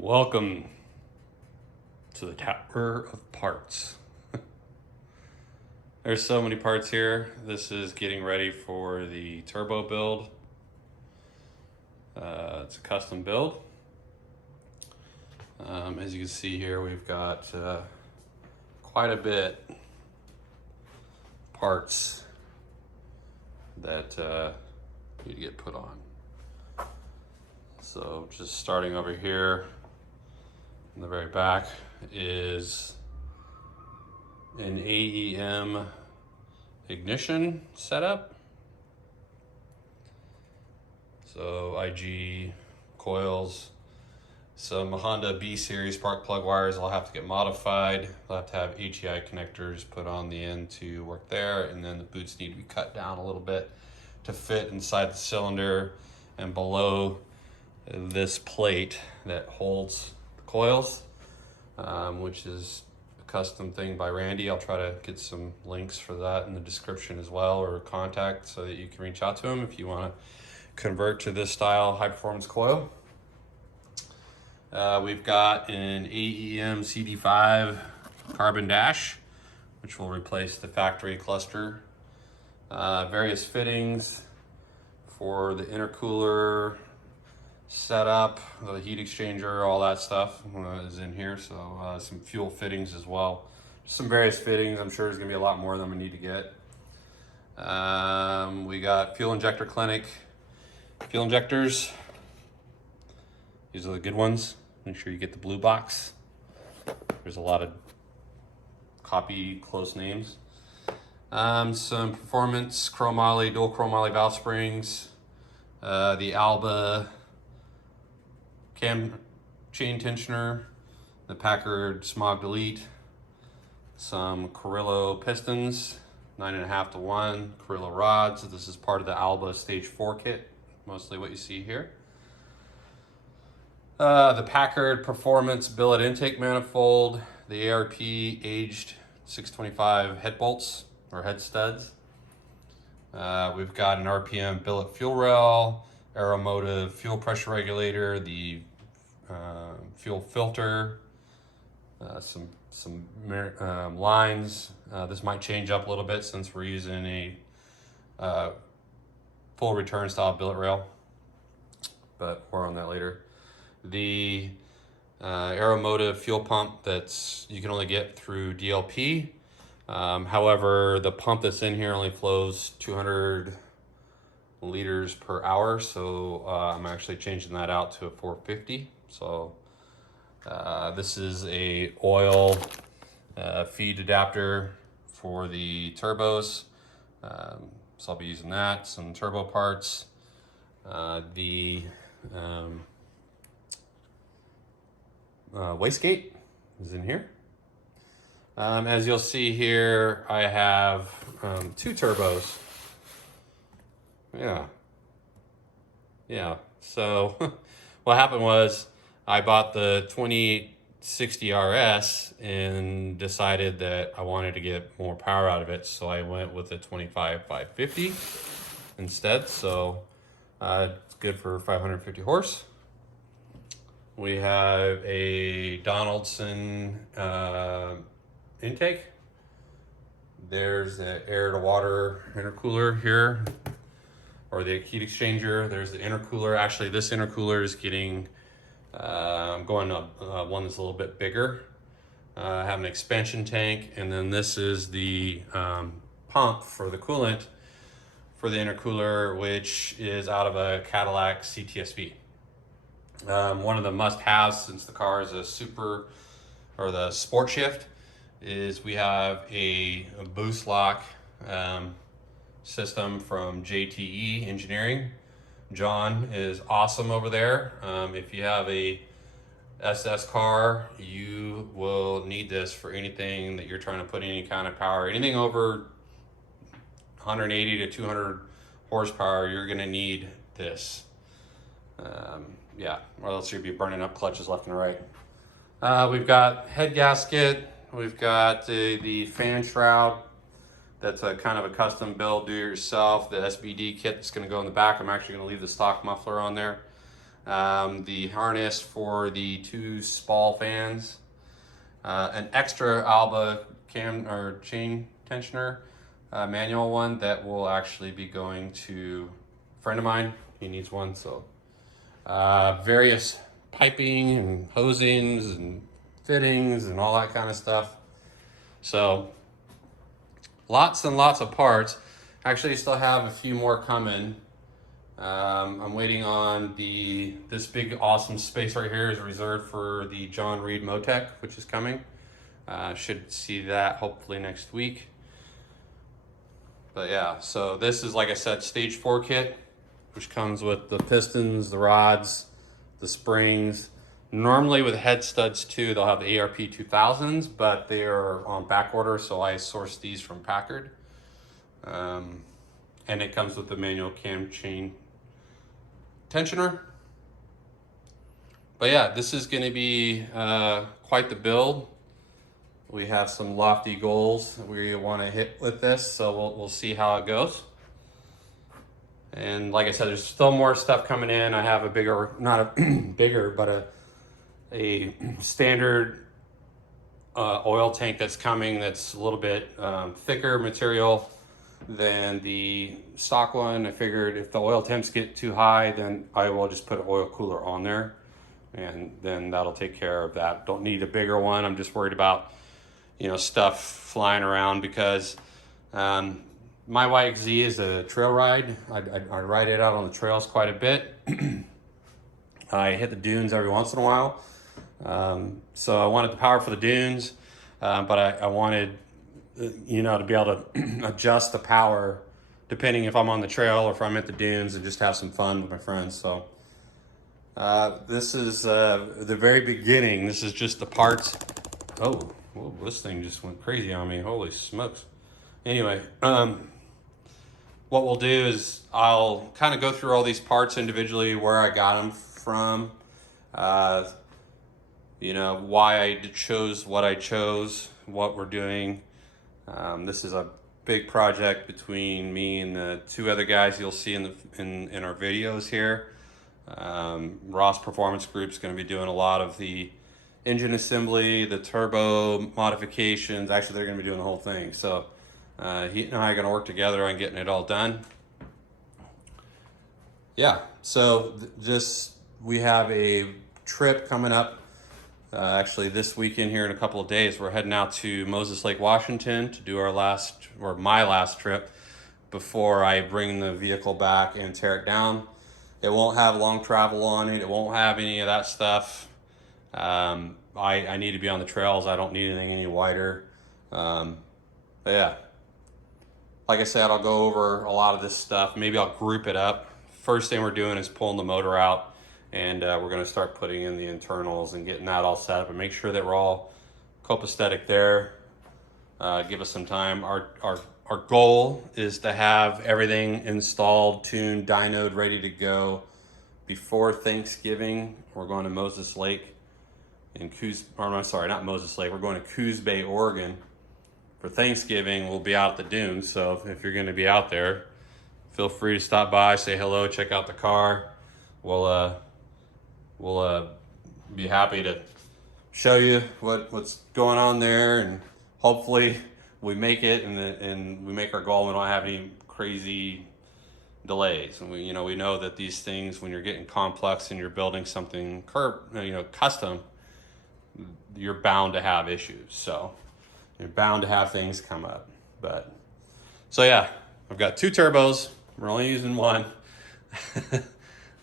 Welcome to the Tower of Parts. There's so many parts here. This is getting ready for the turbo build. It's a custom build. As you can see here, we've got quite a bit parts that need to get put on. So just starting over here in the very back is an Aem Ignition Setup. So IG coils, some Honda B series spark plug wires will have to get modified. They'll have to have HEI connectors put on the end to work there, and then the boots need to be cut down a little bit to fit inside the cylinder and below this plate that holds the coils, which is a custom thing by Randy. I'll try to get some links for that in the description as well, or contact, so that you can reach out to him if you want to convert to this style high performance coil. We've got an AEM CD5 carbon dash, which will replace the factory cluster. Various fittings for the intercooler setup, the heat exchanger, all that stuff is in here. So some fuel fittings as well. Some various fittings. I'm sure there's gonna be a lot more of them I need to get. We got fuel injector clinic. Fuel injectors. These are the good ones. Make sure you get the blue box. There's a lot of copy close names. Some performance chromoly, dual chromoly valve springs. The Alba cam chain tensioner. The Packard smog delete. Some Carrillo pistons, 9.5 to 1. Carrillo rods. This is part of the Alba Stage 4 kit. Mostly what you see here. The Packard Performance billet intake manifold, the ARP aged 625 head bolts or head studs. We've got an RPM billet fuel rail, Aeromotive fuel pressure regulator, the fuel filter, some lines. This might change up a little bit since we're using a full return style billet rail, but more on that later. The Aeromotive fuel pump that's you can only get through DLP. However, the pump that's in here only flows 200 liters per hour, so I'm actually changing that out to a 450. So this is a oil feed adapter for the turbos. So I'll be using that, some turbo parts. The wastegate is in here. As you'll see here, I have 2 turbos. Yeah. So what happened was I bought the 2860 RS and decided that I wanted to get more power out of it, so I went with the 25550 instead. So it's good for 550 horse. We have a Donaldson intake. There's the air to water intercooler here, or the heat exchanger. There's the intercooler. Actually, this intercooler is getting going up one that's a little bit bigger. I have an expansion tank, and then this is the pump for the coolant for the intercooler, which is out of a Cadillac CTSV. One of the must-haves, since the car is a super, or the sport shift, is we have a boost lock system from JTE Engineering. John is awesome over there. If you have a SS car, you will need this for anything that you're trying to put any kind of power. Anything over 180 to 200 horsepower, you're gonna need this. Yeah, or else you'd be burning up clutches left and right. We've got head gasket. We've got the fan shroud. That's a kind of a custom build, do it yourself. The SBD kit that's gonna go in the back. I'm actually gonna leave the stock muffler on there. the harness for the 2 Spall fans, an extra Alba cam or chain tensioner, manual one that will actually be going to a friend of mine. He needs one, so various piping and hosings and fittings and all that kind of stuff. So lots and lots of parts. Actually, still have a few more coming. I'm waiting on this big awesome space right here is reserved for the John Reed Motec, which is coming. Should see that hopefully next week. But yeah, so this is, like I said, stage 4 kit, which comes with the pistons, the rods, the springs. Normally with head studs too, they'll have the ARP 2000s, but they are on back order, so I sourced these from Packard. And it comes with the manual cam chain tensioner. But yeah, this is going to be quite the build. We have some lofty goals we want to hit with this, so we'll see how it goes. And like I said, there's still more stuff coming in. I have a bigger, not a bigger, but a standard oil tank that's coming that's a little bit thicker material than the stock one. I figured if the oil temps get too high, then I will just put an oil cooler on there, and then that'll take care of that. Don't need a bigger one. I'm just worried about, stuff flying around because my YXZ is a trail ride. I ride it out on the trails quite a bit. I hit the dunes every once in a while. So I wanted the power for the dunes, but I wanted, to be able to adjust the power depending if I'm on the trail or if I'm at the dunes and just have some fun with my friends. So this is the very beginning. This is just the parts. Oh, whoa, this thing just went crazy on me. Holy smokes. Anyway, what we'll do is I'll kind of go through all these parts individually, where I got them from, why I chose what I chose, what we're doing. This is a big project between me and the 2 other guys you'll see in our videos here. Ross Performance Group's going to be doing a lot of the engine assembly, the turbo modifications. Actually, they're going to be doing the whole thing. So he and I are going to work together on getting it all done. Yeah, so we have a trip coming up actually this weekend here in a couple of days. We're heading out to Moses Lake, Washington to do my last trip before I bring the vehicle back and tear it down. It won't have long travel on it. It won't have any of that stuff. I need to be on the trails. I don't need anything any wider. But yeah, like I said, I'll go over a lot of this stuff. Maybe I'll group it up. First thing we're doing is pulling the motor out, and we're going to start putting in the internals and getting that all set up and make sure that we're all copacetic there. Give us some time. Our goal is to have everything installed, tuned, dynoed, ready to go before Thanksgiving. We're going to Moses Lake in not Moses Lake. We're going to Coos Bay, Oregon for Thanksgiving. We'll be out at the dunes. So if you're going to be out there, feel free to stop by, say hello, check out the car. We'll be happy to show you what's going on there, and hopefully we make it and we make our goal. We don't have any crazy delays, and we know that these things, when you're getting complex and you're building something custom, you're bound to have issues. So you're bound to have things come up. But so yeah, I've got 2 turbos. We're only using one.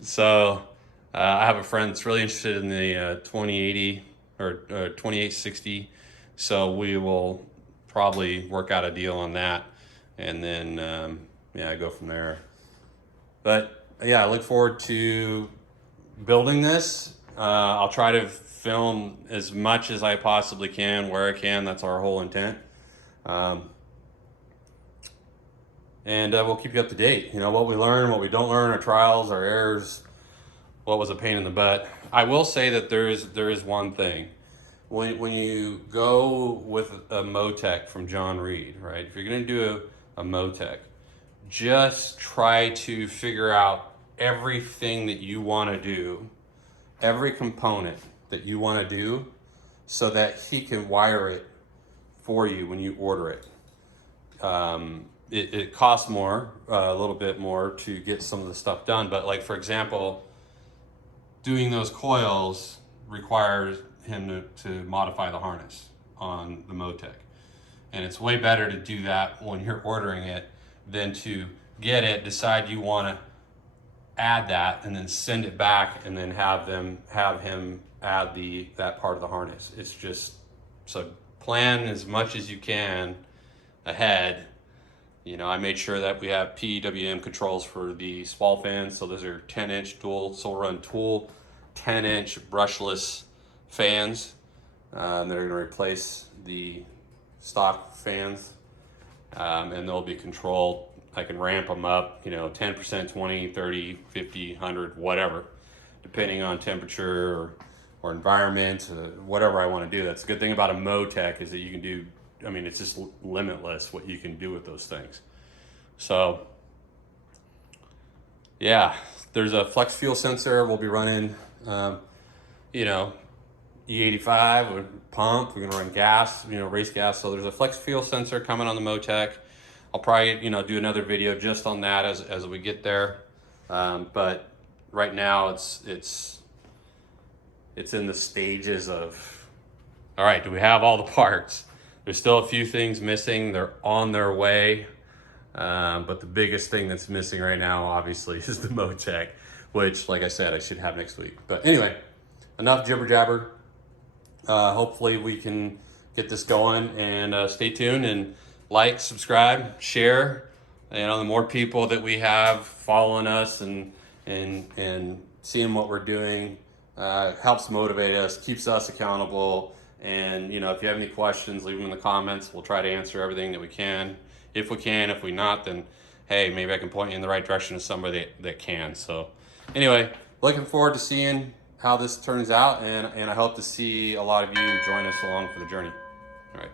So I have a friend that's really interested in the 2080 or 2860. So we will probably work out a deal on that, and then go from there. But yeah, I look forward to building this. I'll try to film as much as I possibly can where I can. That's our whole intent. And we'll keep you up to date. What we learn, what we don't learn, our trials, our errors, what was a pain in the butt. I will say that there is one thing. When you go with a Motec from John Reed, right? If you're going to do a Motec, just try to figure out everything that you want to do, every component that you want to do, so that he can wire it for you when you order it. It costs more, a little bit more to get some of the stuff done. But like, for example, doing those coils requires him to modify the harness on the Motec. And it's way better to do that when you're ordering it than to get it, decide you want to add that, and then send it back and then have him add that part of the harness. It's just, so plan as much as you can ahead. You know, I made sure that we have PWM controls for the swall fans. So those are 10-inch dual Soul Run tool, 10-inch brushless fans. They're going to replace the stock fans, and they'll be controlled. I can ramp them up, 10%, 20, 30, 50, 100, whatever, depending on temperature or environment, whatever I want to do. That's a good thing about a Motec, is that you can do, it's just limitless what you can do with those things. So, yeah, there's a flex fuel sensor. We'll be running, E85 with pump. We're gonna run gas, race gas. So there's a flex fuel sensor coming on the Motec. I'll probably, do another video just on that as we get there. But right now it's in the stages of, all right, do we have all the parts? There's still a few things missing. They're on their way. But the biggest thing that's missing right now, obviously, is the Motec, which, like I said, I should have next week. But anyway, enough jibber jabber. Hopefully we can get this going, and stay tuned and like, subscribe, share. The more people that we have following us and seeing what we're doing, helps motivate us, keeps us accountable. And if you have any questions, leave them in the comments. We'll try to answer everything that we can. If we can, if we not, then hey, maybe I can point you in the right direction to somebody that can. So anyway, looking forward to seeing how this turns out, and I hope to see a lot of you join us along for the journey. All right.